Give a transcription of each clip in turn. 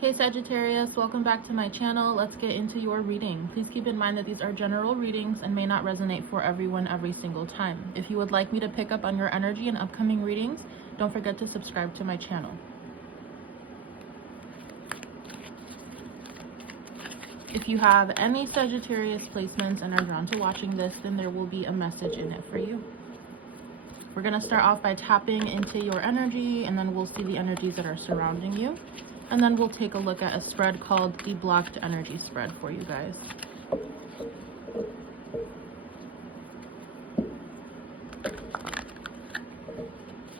Hey Sagittarius, welcome back to my channel. Let's get into your reading. Please keep in mind that these are general readings and may not resonate for everyone every single time. If you would like me to pick up on your energy in upcoming readings, don't forget to subscribe to my channel. If you have any Sagittarius placements and are drawn to watching this, then there will be a message in it for you. We're going to start off by tapping into your energy, and then we'll see the energies that are surrounding you. And then we'll take a look at a spread called the Blocked Energy Spread for you guys.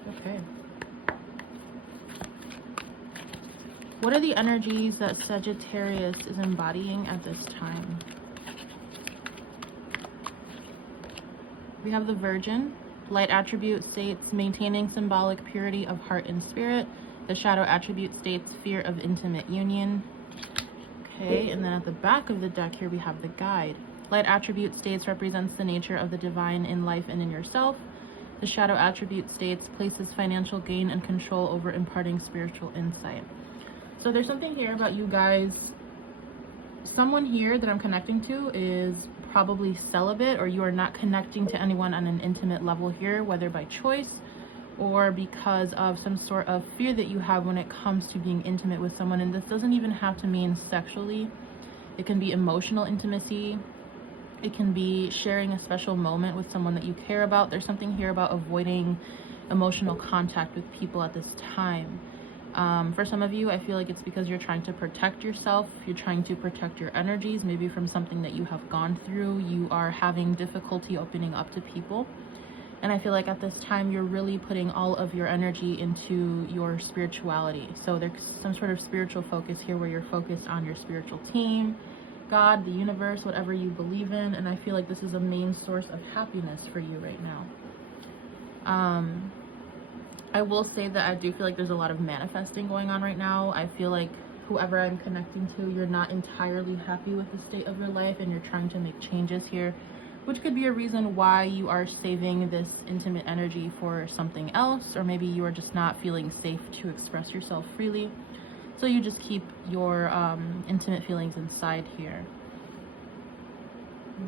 Okay. What are the energies that Sagittarius is embodying at this time? We have the Virgin. Light attribute states maintaining symbolic purity of heart and spirit. The shadow attribute states fear of intimate union. Okay, and then at the back of the deck here we have the Guide. Light attribute states represents the nature of the divine in life and in yourself. The shadow attribute states places financial gain and control over imparting spiritual insight. So there's something here about you guys. Someone here that I'm connecting to is probably celibate, or you are not connecting to anyone on an intimate level here, whether by choice or because of some sort of fear that you have when it comes to being intimate with someone. And this doesn't even have to mean sexually. It can be emotional intimacy. It can be sharing a special moment with someone that you care about. There's something here about avoiding emotional contact with people at this time. For some of you, I feel like it's because you're trying to protect yourself. You're trying to protect your energies, maybe from something that you have gone through. You are having difficulty opening up to people. And I feel like at this time, you're really putting all of your energy into your spirituality. So there's some sort of spiritual focus here where you're focused on your spiritual team, God, the universe, whatever you believe in. And I feel like this is a main source of happiness for you right now. I will say that I do feel like there's a lot of manifesting going on right now. I feel like whoever I'm connecting to, you're not entirely happy with the state of your life and you're trying to make changes here, which could be a reason why you are saving this intimate energy for something else, or maybe you are just not feeling safe to express yourself freely. So you just keep your intimate feelings inside here.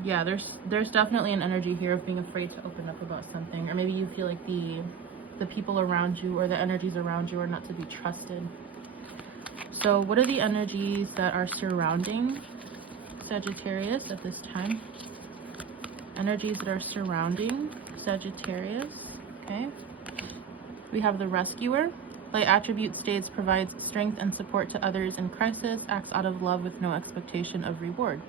Yeah, there's definitely an energy here of being afraid to open up about something, or maybe you feel like the people around you or the energies around you are not to be trusted. So what are the energies that are surrounding Sagittarius at this time? Energies that are surrounding Sagittarius. Okay. We have the Rescuer. Light attribute states provides strength and support to others in crisis, acts out of love with no expectation of reward.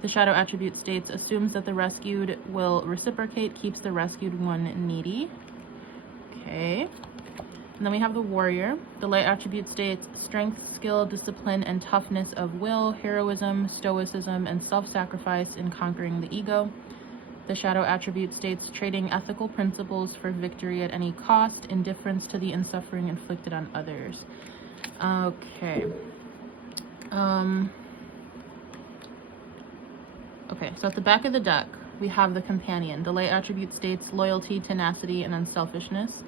The shadow attribute states assumes that the rescued will reciprocate, keeps the rescued one needy. Okay. And then we have the Warrior. The light attribute states strength, skill, discipline, and toughness of will, heroism, stoicism, and self-sacrifice in conquering the ego. The shadow attribute states trading ethical principles for victory at any cost, indifference to the suffering inflicted on others. Okay. Okay, so at the back of the deck, we have the Companion. The light attribute states loyalty, tenacity, and unselfishness.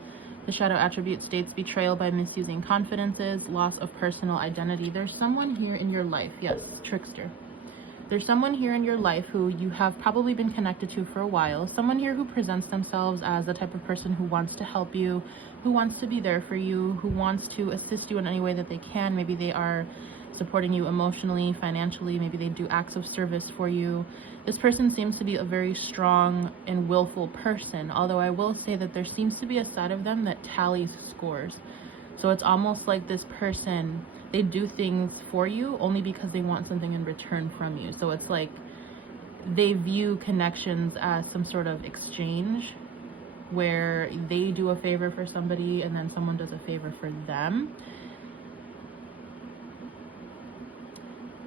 The shadow attribute states betrayal by misusing confidences, loss of personal identity. There's someone here in your life. Yes, trickster. There's someone here in your life who you have probably been connected to for a while. Someone here who presents themselves as the type of person who wants to help you, who wants to be there for you, who wants to assist you in any way that they can. Maybe they are supporting you emotionally, financially. Maybe they do acts of service for you. This person seems to be a very strong and willful person, although I will say that there seems to be a side of them that tallies scores. So it's almost like this person, they do things for you only because they want something in return from you. So it's like they view connections as some sort of exchange where they do a favor for somebody and then someone does a favor for them.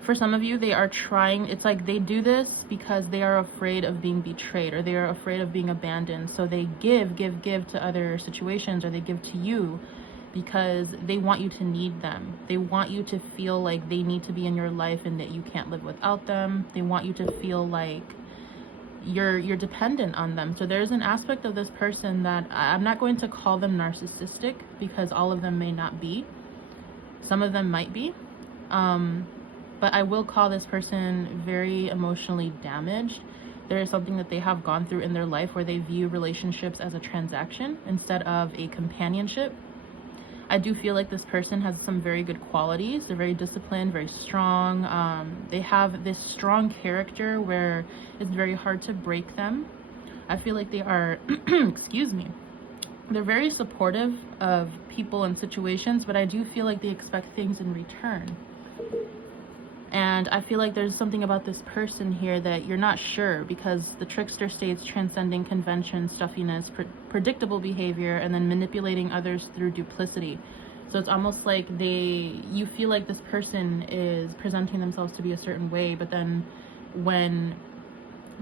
For some of you, they are trying, it's like they do this because they are afraid of being betrayed, or they are afraid of being abandoned. So they give to other situations, or they give to you because they want you to need them. They want you to feel like they need to be in your life and that you can't live without them. They want you to feel like you're dependent on them. So there's an aspect of this person that I'm not going to call them narcissistic, because all of them may not be. Some of them might be, But I will call this person very emotionally damaged. There is something that they have gone through in their life where they view relationships as a transaction instead of a companionship. I do feel like this person has some very good qualities. They're very disciplined, very strong. They have this strong character where it's very hard to break them. I feel like they are, excuse me, they're very supportive of people and situations, but I do feel like they expect things in return. And I feel like there's something about this person here that you're not sure, because the trickster states transcending convention, stuffiness, predictable behavior, and then manipulating others through duplicity. So it's almost like you feel like this person is presenting themselves to be a certain way, but then when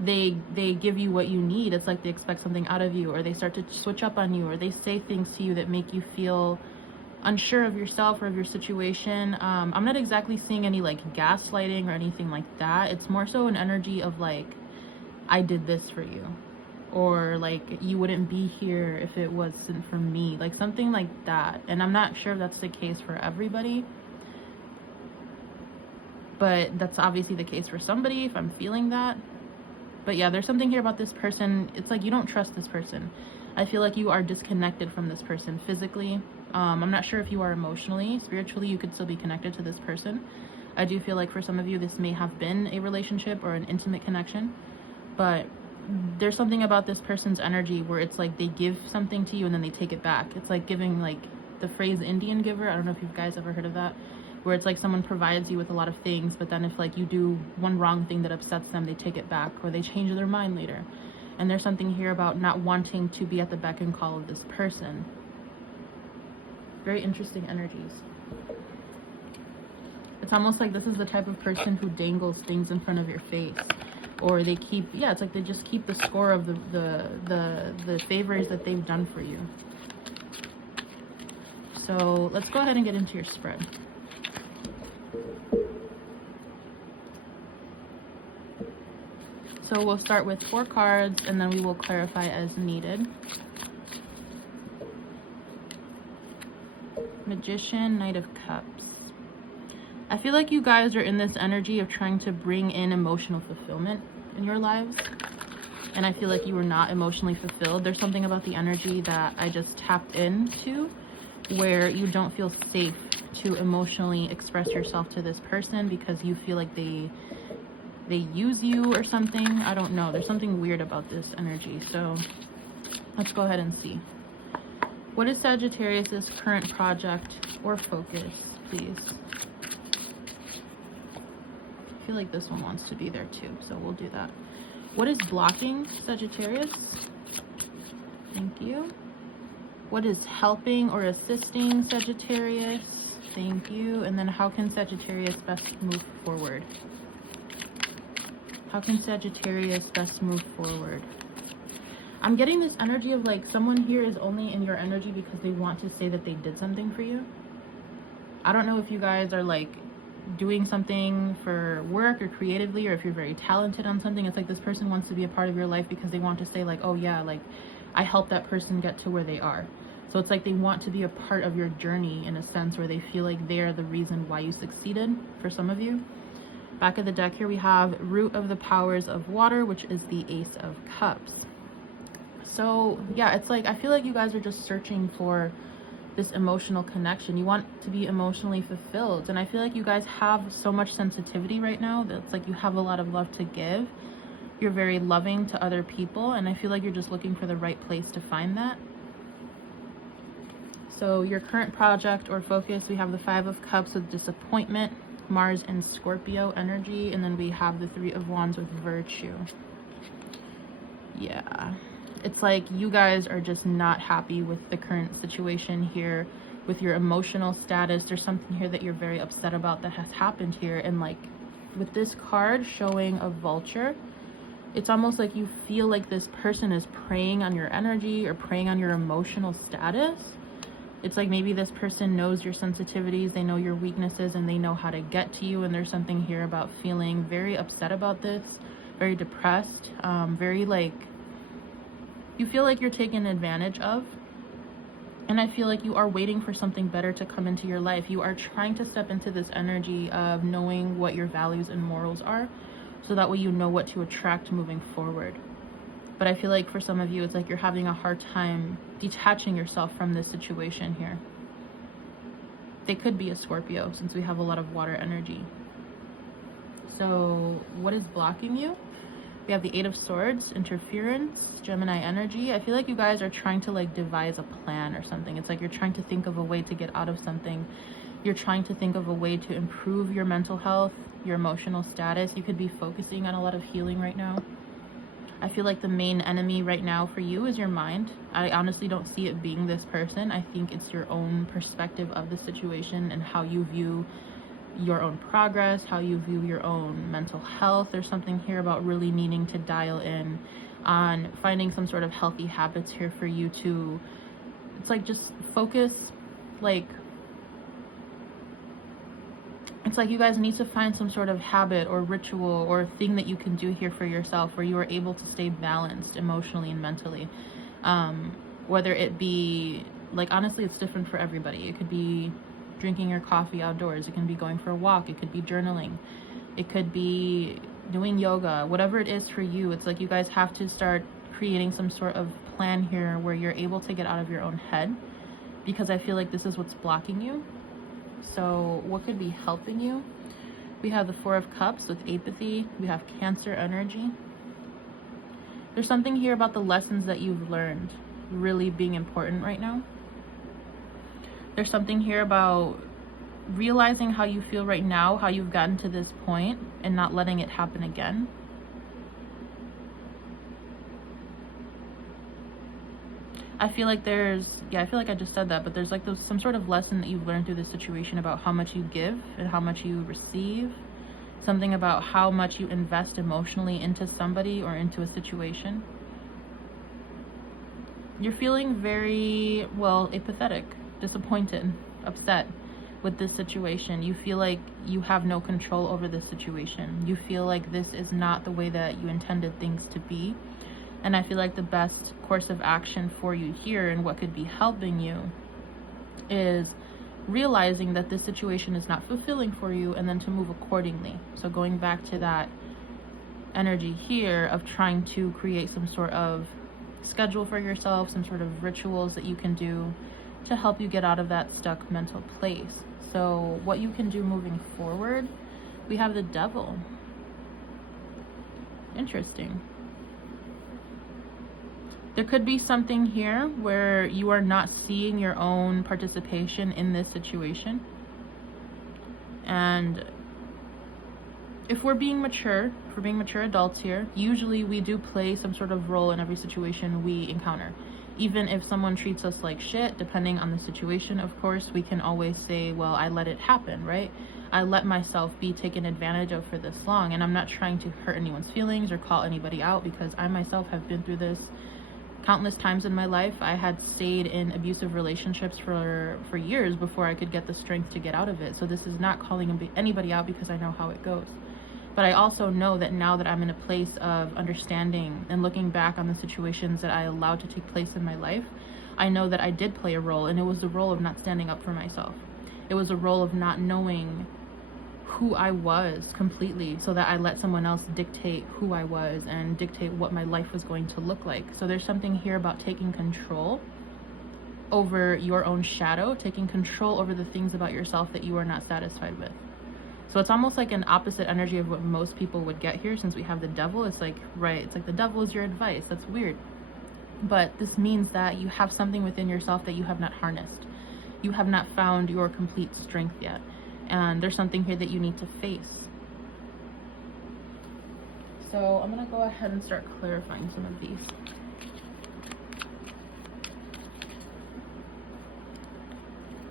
they give you what you need, it's like they expect something out of you, or they start to switch up on you, or they say things to you that make you feel unsure of yourself or of your situation. I'm not exactly seeing any like gaslighting or anything like that. It's more so an energy of like, I did this for you, or like you wouldn't be here if it wasn't for me, like something like that. And I'm not sure if that's the case for everybody, but that's obviously the case for somebody if I'm feeling that. But yeah, there's something here about this person. It's like you don't trust this person. I feel like you are disconnected from this person physically. I'm not sure if you are emotionally. Spiritually, you could still be connected to this person. I do feel like for some of you, this may have been a relationship or an intimate connection. But there's something about this person's energy where it's like they give something to you and then they take it back. It's like giving, like the phrase Indian giver. I don't know if you guys ever heard of that. Where it's like someone provides you with a lot of things, but then if like you do one wrong thing that upsets them, they take it back, or they change their mind later. And there's something here about not wanting to be at the beck and call of this person. Very interesting energies. It's almost like this is the type of person who dangles things in front of your face, or they keep, yeah, it's like they just keep the score of the favors that they've done for you. So let's go ahead and get into your spread. So we'll start with 4 cards and then we will clarify as needed. Magician, Knight of Cups. I feel like you guys are in this energy of trying to bring in emotional fulfillment in your lives. And I feel like you were not emotionally fulfilled. There's something about the energy that I just tapped into where you don't feel safe to emotionally express yourself to this person because you feel like they use you or something. I don't know. There's something weird about this energy. So let's go ahead and see. What is Sagittarius's current project or focus, please? I feel like this one wants to be there too, so we'll do that. What is blocking Sagittarius? Thank you. What is helping or assisting Sagittarius? Thank you. And then how can Sagittarius best move forward? How can Sagittarius best move forward? I'm getting this energy of like someone here is only in your energy because they want to say that they did something for you. I don't know if you guys are like doing something for work or creatively, or if you're very talented on something. It's like this person wants to be a part of your life because they want to say like, oh yeah, like I helped that person get to where they are. So it's like they want to be a part of your journey in a sense where they feel like they are the reason why you succeeded for some of you. Back of the deck here we have Root of the Powers of Water, which is the Ace of Cups. So yeah, it's like I feel like you guys are just searching for this emotional connection. You want to be emotionally fulfilled, and I feel like you guys have so much sensitivity right now that it's like you have a lot of love to give. You're very loving to other people, and I feel like you're just looking for the right place to find that. So your current project or focus, we have the 5 of Cups with disappointment, Mars and Scorpio energy, and then we have the 3 of Wands with virtue. Yeah, it's like you guys are just not happy with the current situation here with your emotional status. There's something here that you're very upset about that has happened here, and like with this card showing a vulture, it's almost like you feel like this person is preying on your energy or preying on your emotional status. It's like maybe this person knows your sensitivities, they know your weaknesses, and they know how to get to you. And there's something here about feeling very upset about this, very depressed, very like, you feel like you're taken advantage of. And I feel like you are waiting for something better to come into your life. You are trying to step into this energy of knowing what your values and morals are, so that way you know what to attract moving forward. But I feel like for some of you, it's like you're having a hard time detaching yourself from this situation here. They could be a Scorpio, since we have a lot of water energy. So what is blocking you? We have the Eight of Swords, interference, Gemini energy. I feel like you guys are trying to like devise a plan or something. It's like you're trying to think of a way to get out of something. You're trying to think of a way to improve your mental health, your emotional status. You could be focusing on a lot of healing right now. I feel like the main enemy right now for you is your mind. I honestly don't see it being this person. I think it's your own perspective of the situation and how you view your own progress, how you view your own mental health. There's something here about really needing to dial in on finding some sort of healthy habits here for you to, it's like just focus, like, it's like you guys need to find some sort of habit or ritual or thing that you can do here for yourself where you are able to stay balanced emotionally and mentally. Whether it be, like, honestly, it's different for everybody. It could be drinking your coffee outdoors. It can be going for a walk. It could be journaling. It could be doing yoga. Whatever it is for you, it's like you guys have to start creating some sort of plan here where you're able to get out of your own head, because I feel like this is what's blocking you. So what could be helping you? We have the Four of Cups with apathy. We have Cancer energy. There's something here about the lessons that you've learned really being important right now. There's something here about realizing how you feel right now, how you've gotten to this point, and not letting it happen again. I feel like there's, I feel like I just said that, but there's like some sort of lesson that you've learned through this situation about how much you give and how much you receive. Something about how much you invest emotionally into somebody or into a situation. You're feeling very, well, apathetic, disappointed, upset with this situation. You feel like you have no control over this situation. You feel like this is not the way that you intended things to be. And I feel like the best course of action for you here and what could be helping you is realizing that this situation is not fulfilling for you, and then to move accordingly. So going back to that energy here of trying to create some sort of schedule for yourself, some sort of rituals that you can do to help you get out of that stuck mental place. So what you can do moving forward, we have the Devil. Interesting. There could be something here where you are not seeing your own participation in this situation. And if we're being mature, if we're being mature adults here, usually we do play some sort of role in every situation we encounter. Even if someone treats us like shit, depending on the situation, of course, we can always say, well, I let it happen, right? I let myself be taken advantage of for this long. And I'm not trying to hurt anyone's feelings or call anybody out, because I myself have been through this countless times in my life. I had stayed in abusive relationships for years before I could get the strength to get out of it. So this is not calling anybody out, because I know how it goes. But I also know that now that I'm in a place of understanding and looking back on the situations that I allowed to take place in my life, I know that I did play a role, and it was the role of not standing up for myself. It was a role of not knowing who I was completely, so that I let someone else dictate who I was and dictate what my life was going to look like. So there's something here about taking control over your own shadow, taking control over the things about yourself that you are not satisfied with. So it's almost like an opposite energy of what most people would get here, since we have the Devil. It's like, right, it's like the Devil is your advice. That's weird. But this means that you have something within yourself that you have not harnessed. You have not found your complete strength yet. And there's something here that you need to face. So I'm going to go ahead and start clarifying some of these.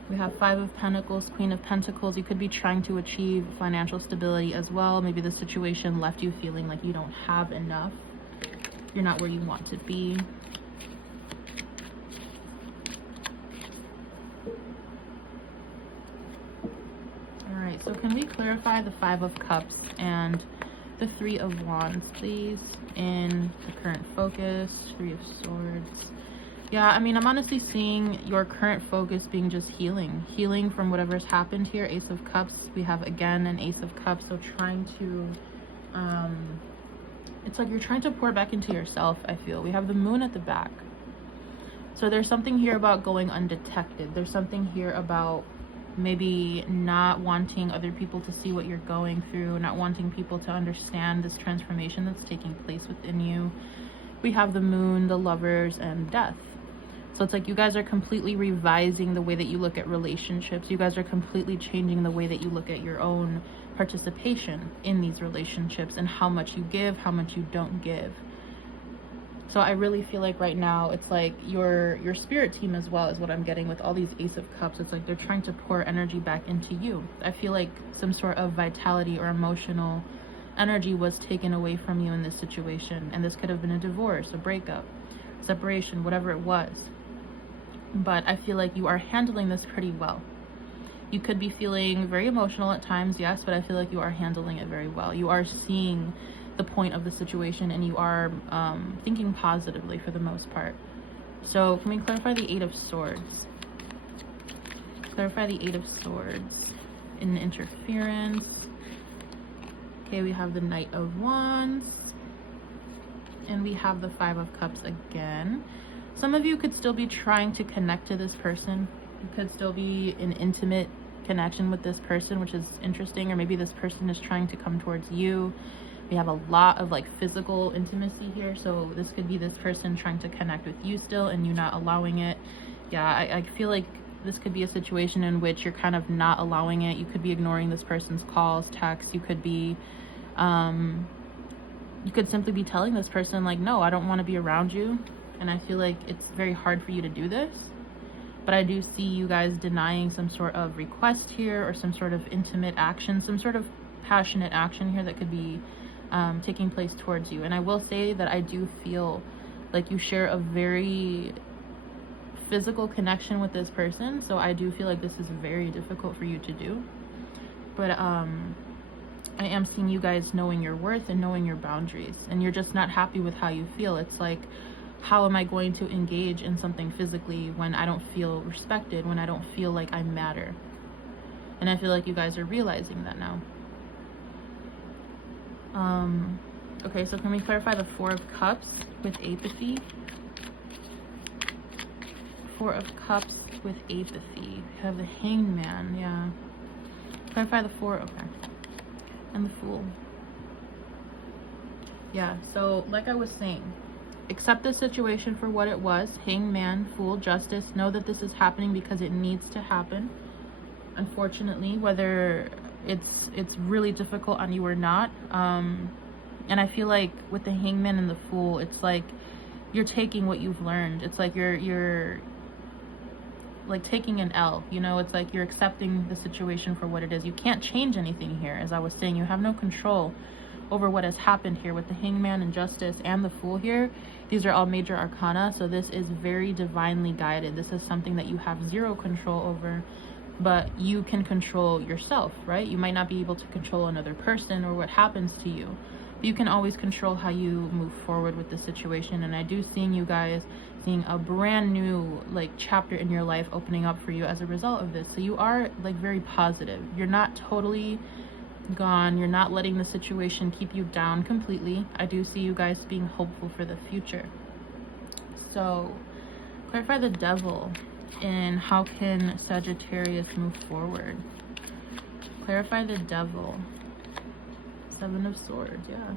We have Five of Pentacles, Queen of Pentacles. You could be trying to achieve financial stability as well. Maybe the situation left you feeling like you don't have enough. You're not where you want to be. Alright, so can we clarify the Five of Cups and the Three of Wands, please, in the current focus? Three of Swords. Yeah, I mean, I'm honestly seeing your current focus being just healing from whatever's happened here. Ace of Cups, we have again an Ace of Cups. So trying to it's like you're trying to pour back into yourself. I feel we have the Moon at the back, so there's something here about going undetected. There's something here about maybe not wanting other people to see what you're going through, not wanting people to understand this transformation that's taking place within you. We have the Moon, the Lovers, and Death. So it's like you guys are completely revising the way that you look at relationships. You guys are completely changing the way that you look at your own participation in these relationships and how much you give, how much you don't give. So I really feel like right now it's like your spirit team as well is what I'm getting with all these Ace of Cups. It's like they're trying to pour energy back into you. I feel like some sort of vitality or emotional energy was taken away from you in this situation. And this could have been a divorce, a breakup, separation, whatever it was. But I feel like you are handling this pretty well. You could be feeling very emotional at times, yes, but I feel like you are handling it very well. You are seeing the point of the situation and you are thinking positively for the most part. So can we clarify the Eight of Swords? Clarify the Eight of Swords in interference. Okay, we have the Knight of Wands. And we have the Five of Cups again. Some of you could still be trying to connect to this person. You could still be in intimate connection with this person, which is interesting. Or maybe this person is trying to come towards you. We have a lot of like physical intimacy here. So this could be this person trying to connect with you still and you not allowing it. Yeah, I feel like this could be a situation in which you're kind of not allowing it. You could be ignoring this person's calls, texts. You could be... you could simply be telling this person like, no, I don't want to be around you. And I feel like it's very hard for you to do this. But I do see you guys denying some sort of request here or some sort of intimate action, some sort of passionate action here that could be taking place towards you. And I will say that I do feel like you share a very physical connection with this person. So I do feel like this is very difficult for you to do. But I am seeing you guys knowing your worth and knowing your boundaries. And you're just not happy with how you feel. It's like, how am I going to engage in something physically when I don't feel respected, when I don't feel like I matter? And I feel like you guys are realizing that now. Okay, so can we clarify the Four of Cups with apathy? Four of Cups with apathy. We have the Hanged Man, yeah. Clarify the Four, okay. And the Fool. Yeah, so like I was saying, accept the situation for what it was. Hanged Man, Fool, Justice. Know that this is happening because it needs to happen. Unfortunately, whether it's really difficult on you or not. And I feel like with the Hangman and the Fool, it's like you're taking what you've learned. It's like you're like taking an L, you know. It's like you're accepting the situation for what it is. You can't change anything here. As I was saying, you have no control over what has happened here with the Hangman and Justice and the Fool here. These are all major arcana, so this is very divinely guided. This is something that you have zero control over, but you can control yourself, right? You might not be able to control another person or what happens to you. You can always control how you move forward with the situation. And I do seeing you guys seeing a brand new like chapter in your life opening up for you as a result of this. So you are like very positive. You're not totally gone. You're not letting the situation keep you down completely. I do see you guys being hopeful for the future. So clarify the Devil and how can Sagittarius move forward? Clarify the Devil. Seven of Swords, yeah.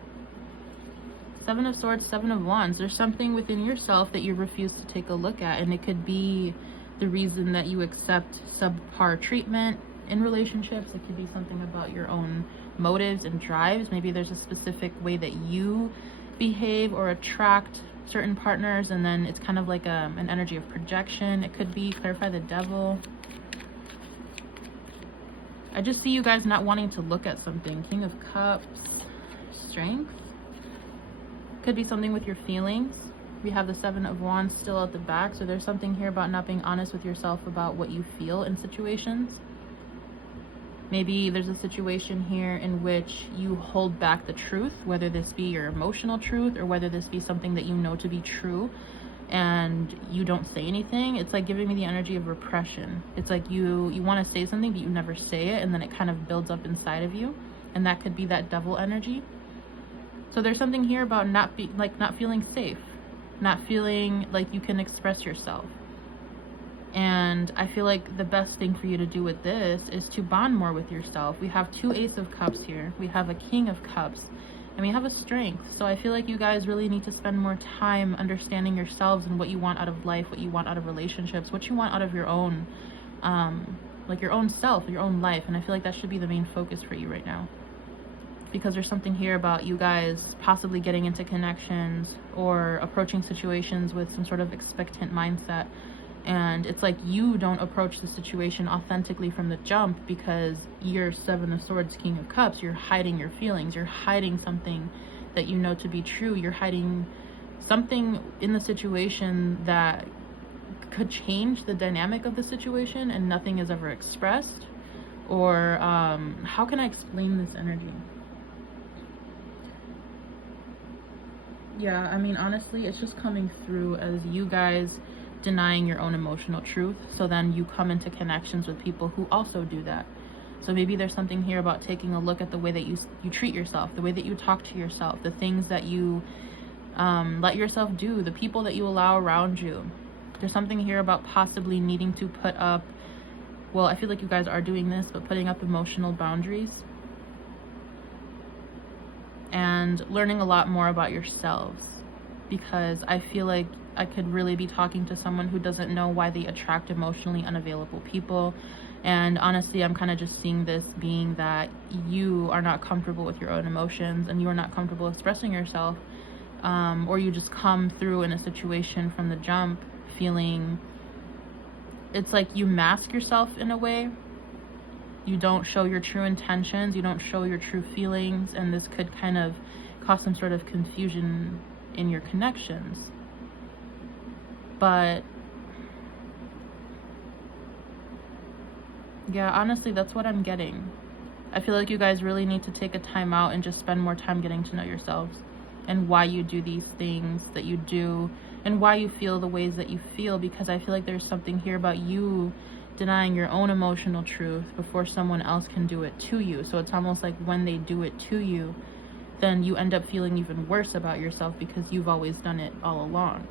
Seven of Swords, Seven of Wands. There's something within yourself that you refuse to take a look at, and it could be the reason that you accept subpar treatment in relationships. It could be something about your own motives and drives. Maybe there's a specific way that you behave or attract certain partners, and then it's kind of like an energy of projection. It could be, clarify the Devil. I just see you guys not wanting to look at something. King of Cups, Strength. Could be something with your feelings. We have the Seven of Wands still at the back, so there's something here about not being honest with yourself about what you feel in situations. Maybe there's a situation here in which you hold back the truth, whether this be your emotional truth or whether this be something that you know to be true. and you don't say anything, it's like giving me the energy of repression. It's like you want to say something, but you never say it, and then it kind of builds up inside of you, and that could be that devil energy. So there's something here about not feeling safe, not feeling like you can express yourself. And I feel like the best thing for you to do with this is to bond more with yourself. We have 2 Ace of Cups here. We have a King of Cups. And we have a Strength. So I feel like you guys really need to spend more time understanding yourselves and what you want out of life, what you want out of relationships, what you want out of your own, like your own self, your own life. And I feel like that should be the main focus for you right now. Because there's something here about you guys possibly getting into connections or approaching situations with some sort of expectant mindset. And it's like you don't approach the situation authentically from the jump because you're 7 of Swords, King of Cups. You're hiding your feelings. You're hiding something that you know to be true. You're hiding something in the situation that could change the dynamic of the situation, and nothing is ever expressed. Or how can I explain this energy? Yeah, I mean, honestly, it's just coming through as you guys denying your own emotional truth, so then you come into connections with people who also do that. So maybe there's something here about taking a look at the way that you treat yourself, the way that you talk to yourself, the things that you let yourself do, the people that you allow around you. There's something here about possibly needing to put up, well, I feel like you guys are doing this, but putting up emotional boundaries and learning a lot more about yourselves, because I feel like I could really be talking to someone who doesn't know why they attract emotionally unavailable people. And honestly, I'm kind of just seeing this being that you are not comfortable with your own emotions and you are not comfortable expressing yourself, or you just come through in a situation from the jump feeling, it's like you mask yourself in a way. You don't show your true intentions, you don't show your true feelings, and this could kind of cause some sort of confusion in your connections. But yeah, honestly, that's what I'm getting. I feel like you guys really need to take a time out and just spend more time getting to know yourselves and why you do these things that you do and why you feel the ways that you feel, because I feel like there's something here about you denying your own emotional truth before someone else can do it to you. So it's almost like when they do it to you, then you end up feeling even worse about yourself because you've always done it all along.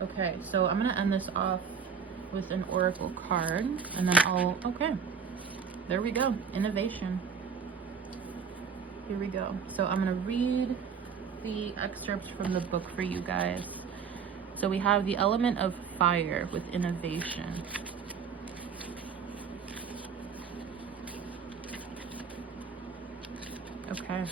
Okay, so I'm going to end this off with an oracle card, and then okay, there we go, innovation. Here we go. So I'm going to read the excerpts from the book for you guys. So we have the element of fire with innovation. Okay.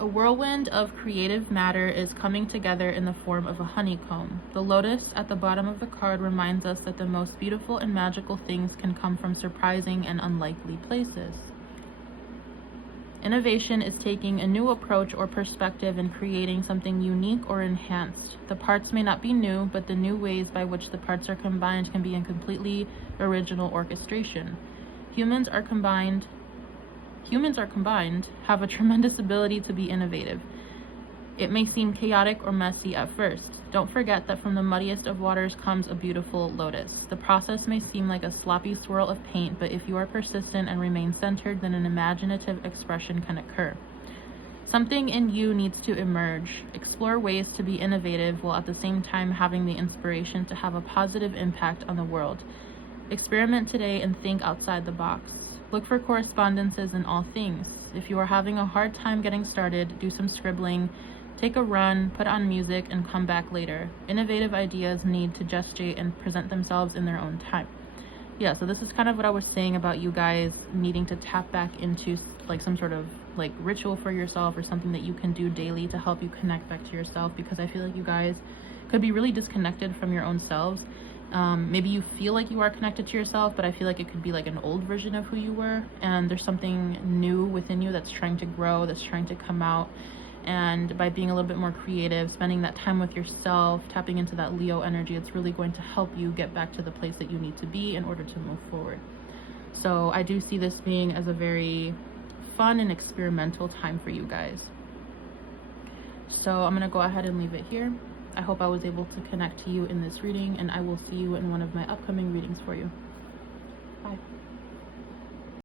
A whirlwind of creative matter is coming together in the form of a honeycomb. The lotus at the bottom of the card reminds us that the most beautiful and magical things can come from surprising and unlikely places. Innovation is taking a new approach or perspective and creating something unique or enhanced. The parts may not be new, but the new ways by which the parts are combined can be a completely original orchestration. Humans are combined, have a tremendous ability to be innovative. It may seem chaotic or messy at first. Don't forget that from the muddiest of waters comes a beautiful lotus. The process may seem like a sloppy swirl of paint, but if you are persistent and remain centered, then an imaginative expression can occur. Something in you needs to emerge. Explore ways to be innovative while at the same time having the inspiration to have a positive impact on the world. Experiment today and think outside the box. Look for correspondences in all things. If you are having a hard time getting started, do some scribbling, take a run, put on music, and come back later. Innovative ideas need to gestate and present themselves in their own time. Yeah, so this is kind of what I was saying about you guys needing to tap back into like some sort of like ritual for yourself or something that you can do daily to help you connect back to yourself, because I feel like you guys could be really disconnected from your own selves. Maybe you feel like you are connected to yourself, but I feel like it could be like an old version of who you were, and there's something new within you that's trying to grow, that's trying to come out. And by being a little bit more creative, spending that time with yourself, tapping into that Leo energy, it's really going to help you get back to the place that you need to be in order to move forward. So I do see this being as a very fun and experimental time for you guys. So I'm going to go ahead and leave it here. I hope I was able to connect to you in this reading, and I will see you in one of my upcoming readings for you. Bye.